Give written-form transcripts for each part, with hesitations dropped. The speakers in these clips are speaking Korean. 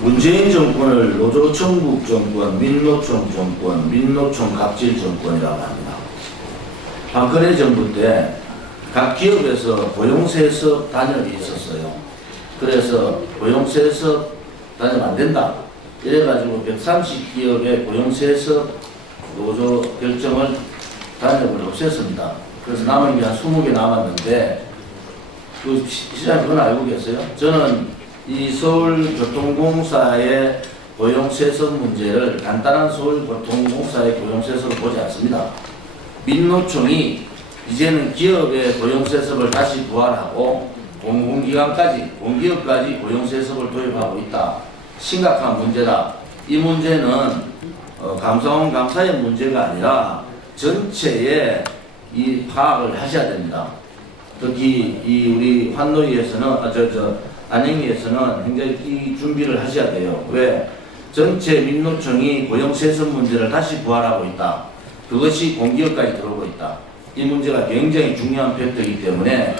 문재인 정권을 노조천국 정권, 민노총 정권, 민노총 갑질 정권이라고 합니다. 박근혜 정부 때 각 기업에서 고용세습 단협이 있었어요. 그래서 고용세습 단협 안 된다. 이래가지고 130기업의 고용세습 노조 결정을 단협을 없앴습니다. 그래서 남은 게 한 20개 남았는데, 그 시장님 그건 알고 계세요? 저는 이 서울교통공사의 고용세습 문제를 간단한 서울교통공사의 고용세습을 보지 않습니다. 민노총이 이제는 기업의 고용세습을 다시 부활하고 공공기관까지, 공기업까지 고용세습을 도입하고 있다. 심각한 문제다. 이 문제는 감사원 감사의 문제가 아니라 전체의 이 파악을 하셔야 됩니다. 특히 이 우리 환노위에서는 안행위에서는 굉장히 이 준비를 하셔야 돼요. 왜? 전체 민노총이 고용세습 문제를 다시 부활하고 있다. 그것이 공기업까지 들어오고 있다. 이 문제가 굉장히 중요한 팩트이기 때문에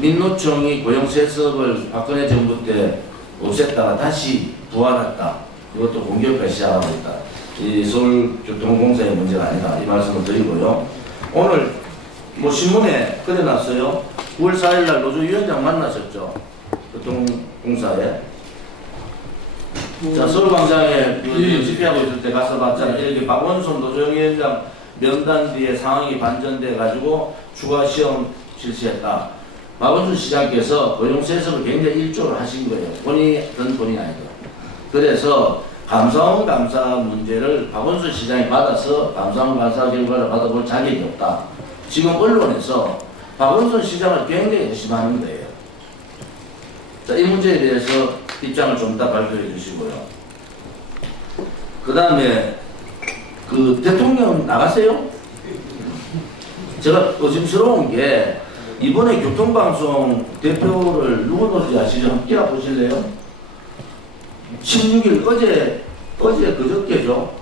민노총이 고용세습을 박근혜 정부 때 없앴다가 다시 부활했다. 그것도 공기업까지 시작하고 있다. 이 서울교통공사의 문제가 아니다. 이 말씀을 드리고요. 오늘 뭐 신문에 그려놨어요. 9월 4일날 노조위원장 만나셨죠. 교통공사에. 자, 서울광장에 집회하고 있을 때 가서 봤잖아요. 이렇게 박원순 노조위원장 명단 뒤에 상황이 반전돼 가지고 추가 시험 실시했다. 박원순 시장께서 고용세습을 굉장히 일조를 하신 거예요. 본인이 아니더라고요. 그래서 감사원 감사 문제를 박원순 시장이 받아서 감사원 감사 결과를 받아볼 자격이 없다. 지금 언론에서 박원순 시장을 굉장히 의심하는 거예요. 자, 이 문제에 대해서 입장을 좀 더 발표해 주시고요. 그 다음에 그 대통령 나가세요? 제가 의심스러운 게 이번에 교통방송 대표를 누구 놓지 아시죠? 함께 보실래요? 16일 그저께죠.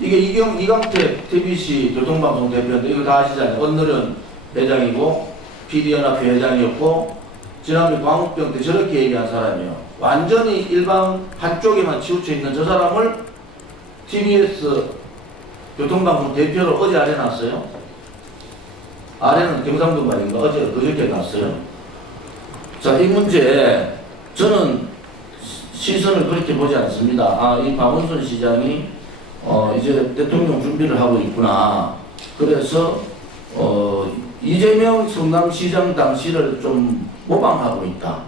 이게 이강택 TBC 교통방송 대표인데 이거 다 아시잖아요. 오늘은 회장이고 PD연합회 회장이었고 지난번에 광우병 때 저렇게 얘기한 사람이에요. 완전히 일반 한쪽에만 치우쳐 있는 저 사람을 TBS 교통방송 대표로 어제 아래 놨어요. 아래는 경상도 말인가 그저께 놨어요. 자, 이 문제 저는 시선을 그렇게 보지 않습니다. 이 박원순 시장이 이제 대통령 준비를 하고 있구나. 그래서 이재명 성남시장 당시를 좀 모방하고 있다.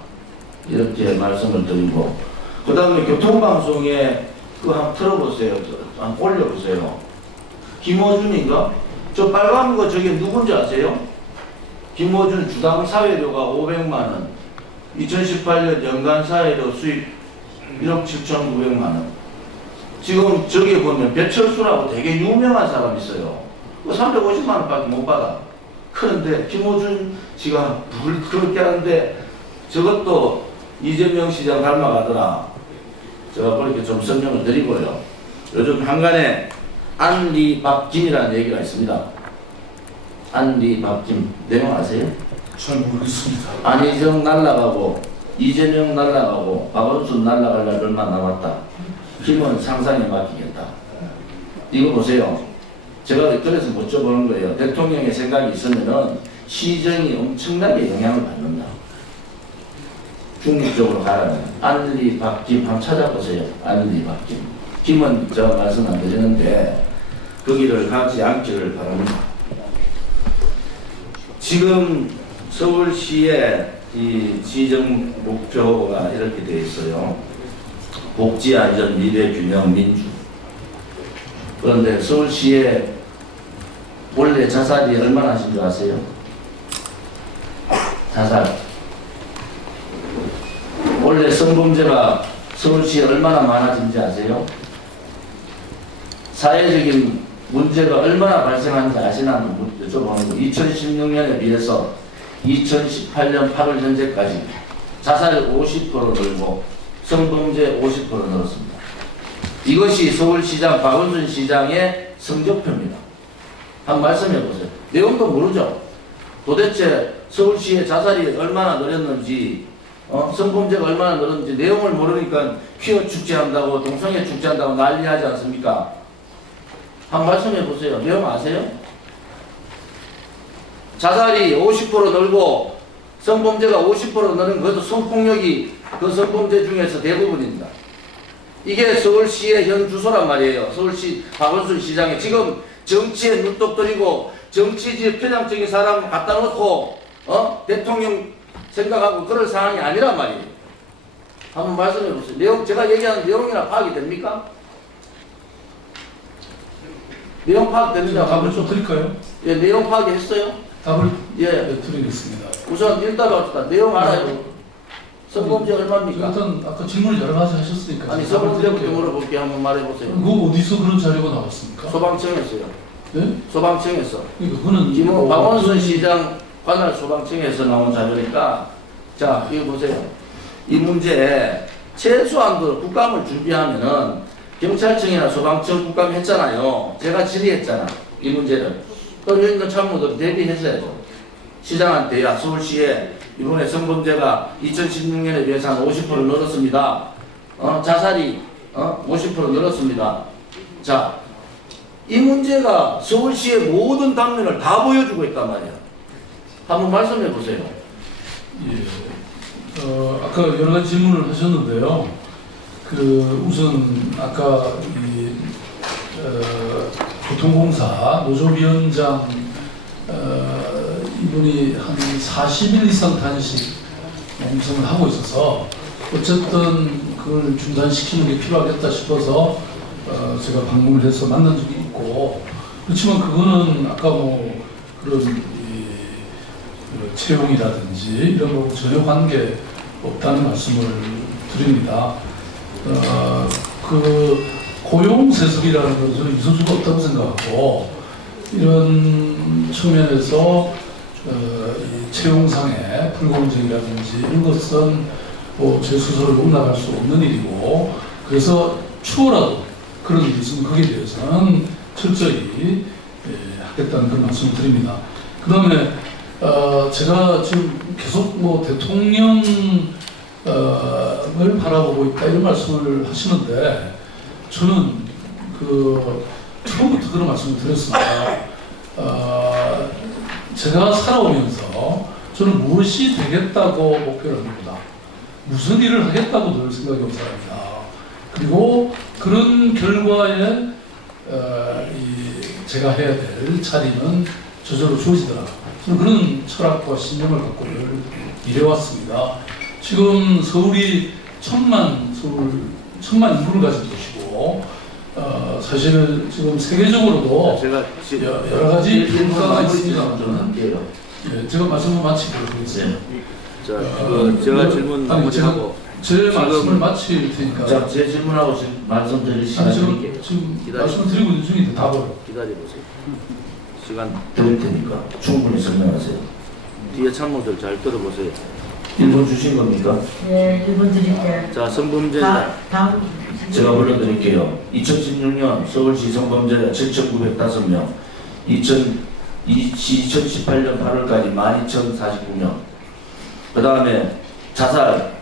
이렇게 말씀을 드리고, 그 다음에 교통방송에 그거 한번 틀어보세요. 한번 올려보세요. 김어준인가? 저 빨간 거 저게 누군지 아세요? 김어준 주당 사회료가 500만원, 2018년 연간 사회료 수입 1억 7,900만원. 지금 저기 보면 배철수라고 되게 유명한 사람 있어요. 350만원밖에 못 받아. 그런데 김어준 씨가 그렇게 하는데 저것도 이재명 시장 닮아가더라. 제가 그렇게 좀 설명을 드리고요. 요즘 한간에 안리박김이라는 얘기가 있습니다. 안리박김 내용 아세요? 잘 모르겠습니다. 안희정 날라가고 이재명 날라가고 박원순 날라갈 날 얼마 남았다. 힘은 상상에 맡기겠다. 이거 보세요. 제가 그래서 못 줘보는 거예요. 대통령의 생각이 있으면은 시정이 엄청나게 영향을 받는다. 중립적으로 가라는 안리박김 한번 찾아보세요. 안리박김. 김은 제가 말씀 안 드리는데 그 길을 가지 않기를 바랍니다. 지금 서울시의 이 지정 목표가 이렇게 되어 있어요. 복지, 안전, 미래, 균형, 민주. 그런데 서울시에 원래 자살이 얼마나 하신 줄 아세요? 자살. 원래 성범죄가 서울시에 얼마나 많아진지 아세요? 사회적인 문제가 얼마나 발생하는지 아시나 여쭤보는 거. 2016년에 비해서 2018년 8월 현재까지 자살 50% 늘고 성범죄 50% 늘었습니다. 이것이 서울시장 박원순 시장의 성적표입니다. 한번 말씀해 보세요. 내용도 모르죠. 도대체 서울시의 자살이 얼마나 늘었는지 성범죄가 얼마나 늘었는지 내용을 모르니까 퀴어 축제한다고 동성애 축제한다고 난리하지 않습니까? 한 말씀해 보세요. 내용 아세요? 자살이 50% 늘고 성범죄가 50% 느는 것도 성폭력이 그 성범죄 중에서 대부분입니다. 이게 서울시의 현 주소란 말이에요. 서울시 박원순 시장이 지금 정치에 눈독 들이고 정치지 편향적인 사람 갖다 놓고 대통령 생각하고 그럴 상황이 아니란 말이에요. 한번 말씀해 보세요. 내용, 제가 얘기하는 내용이나 파악이 됩니까? 내용 파악 됩니다. 답을 좀 드릴까요? 예, 내용 파악이 했어요? 답을 예, 드리겠습니다. 우선 일단 합시다. 내용 알아요? 성범죄 얼마입니까? 일단 아까 질문을 여러 가지 하셨으니까 아니 성범죄부터 물어볼게요. 한번 말해보세요. 그 어디서 그런 자료가 나왔습니까? 소방청에서요. 네? 소방청에서. 그거는 박원순 시장 관할 소방청에서 나온 자료니까 자 이거 보세요. 이 문제에 최소한도 국감을 준비하면은 경찰청이나 소방청 국감 했잖아요. 제가 질의했잖아. 이 문제를. 그럼 여기 있는 참모들이 대비했어야죠. 시장한테 야 서울시에 이번에 성범죄가 2016년에 비해서 한 50% 늘었습니다. 자살이 50% 늘었습니다. 자, 이 문제가 서울시의 모든 당면을 다 보여주고 있단 말이야. 한번 말씀해 보세요. 예. 아까 여러 가지 질문을 하셨는데요. 우선 아까 교통공사 노조위원장 이분이 한 40일 이상 단식 농성을 하고 있어서 어쨌든 그걸 중단시키는 게 필요하겠다 싶어서 제가 방문을 해서 만난 적이 있고, 그렇지만 그거는 아까 뭐 그런 채용이라든지 이런 거 전혀 관계 없다는 말씀을 드립니다. 그 고용세습이라는 것은 저는 있을 수가 없다고 생각하고, 이런 측면에서 이 채용상의 불공정이라든지 이런 것은 뭐 제 스스로 용납할 수 없는 일이고, 그래서 추후라도 그런 일이 있으면 거기에 대해서는 철저히 하겠다는 그런 말씀을 드립니다. 그 다음에 제가 지금 계속 뭐 대통령을 바라보고 있다 이런 말씀을 하시는데, 저는 처음부터 그런 말씀을 드렸습니다. 제가 살아오면서 저는 무엇이 되겠다고 목표를 합니다. 무슨 일을 하겠다고 늘 생각해 온 사람입니다. 그리고 그런 결과에 제가 해야 될 차림은 저절로 주어지더라. 저는 그런 철학과 신념을 갖고 늘 일해왔습니다. 지금 서울이 천만 인구를 가진 도시고, 사실 지금 세계적으로도 제가 여러 가지 평가가 있습니다. 좀 할게요. 예, 제가 말씀을 마치도록 하겠습니다. 자, 제가 질문 한번 하고 제 말씀을 마칠 테니까. 자, 제 질문하고 말씀드릴 시간 드릴게요. 지금 말씀 드리고 있는 중인데 답을. 기다려보세요. 시간 드릴 테니까 충분히 설명하세요. 뒤에 참모들 잘 들어보세요. 1분 주신 겁니까? 네, 1분 드릴게요. 자, 성범죄자 제가 불러드릴게요. 2016년 서울시 성범죄자 7,905명, 2018년 8월까지 12,049명. 그 다음에 자살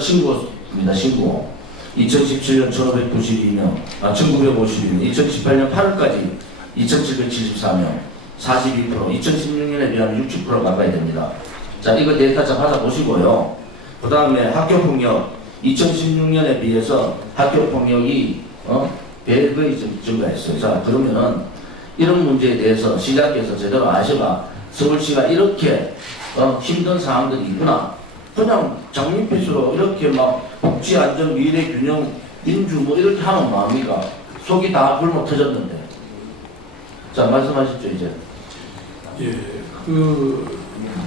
신고입니다. 신고. 2017년 1,592명, 1,952명, 2018년 8월까지 2,774명, 42%, 2016년에 비하면 60% 가까이 됩니다. 자, 이거 데이터 좀 받아보시고요. 그 다음에 학교폭력, 2016년에 비해서 학교폭력이 100의 증가했어요. 자, 그러면은 이런 문제에 대해서 시장께서 제대로 아셔가 서울시가 이렇게 힘든 상황들이 있구나. 그냥 장밋빛으로 이렇게 막 복지, 안전, 미래, 균형, 민주 뭐 이렇게 하면 뭐합니까? 속이 다 굶어 터졌는데. 자, 말씀하십시오, 이제. 예,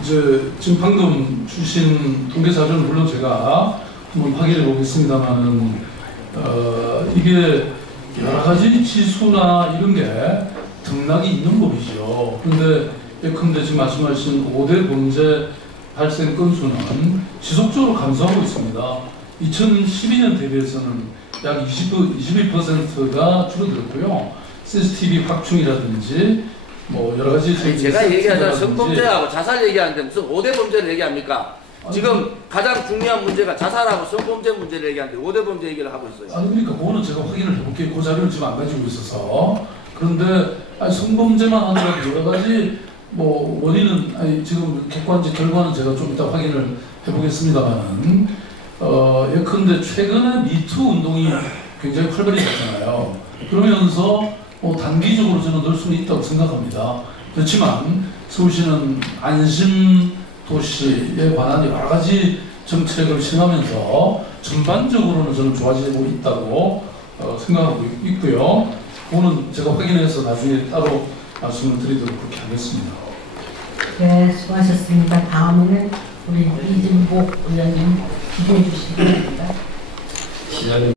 이제 지금 방금 주신 통계 자료는 물론 제가 한번 확인해 보겠습니다만은, 이게 여러 가지 지수나 이런 게 등락이 있는 법이죠. 그런데 예컨대 지금 말씀하신 5대 범죄 발생 건수는 지속적으로 감소하고 있습니다. 2012년 대비해서는 약 22%가 줄어들었고요. CCTV 확충이라든지 뭐 여러 가지 제가 얘기하자면 성범죄하고 자살 얘기하는데 무슨 5대 범죄를 얘기합니까? 지금 가장 중요한 문제가 자살하고 성범죄 문제를 얘기하는데 5대 범죄 얘기를 하고 있어요. 아니 그러니까 그거는 제가 확인을 해볼게요. 그 자료를 지금 안 가지고 있어서. 그런데 아니, 성범죄만 하더라도 여러 가지 뭐 원인은 아니, 지금 객관적 결과는 제가 좀 이따 확인을 해보겠습니다만은 예컨대 최근에 미투 운동이 굉장히 활발해졌잖아요. 그러면서 단기적으로 저는 넣을 수는 있다고 생각합니다. 그렇지만 서울시는 안심 도시에 관한 여러 가지 정책을 시행하면서 전반적으로는 저는 좋아지고 있다고 생각하고 있고요. 그거는 제가 확인해서 나중에 따로 말씀을 드리도록 그렇게 하겠습니다. 네, 수고하셨습니다. 다음에는 우리 이진복 의원님 기대해 주시기 바랍니다.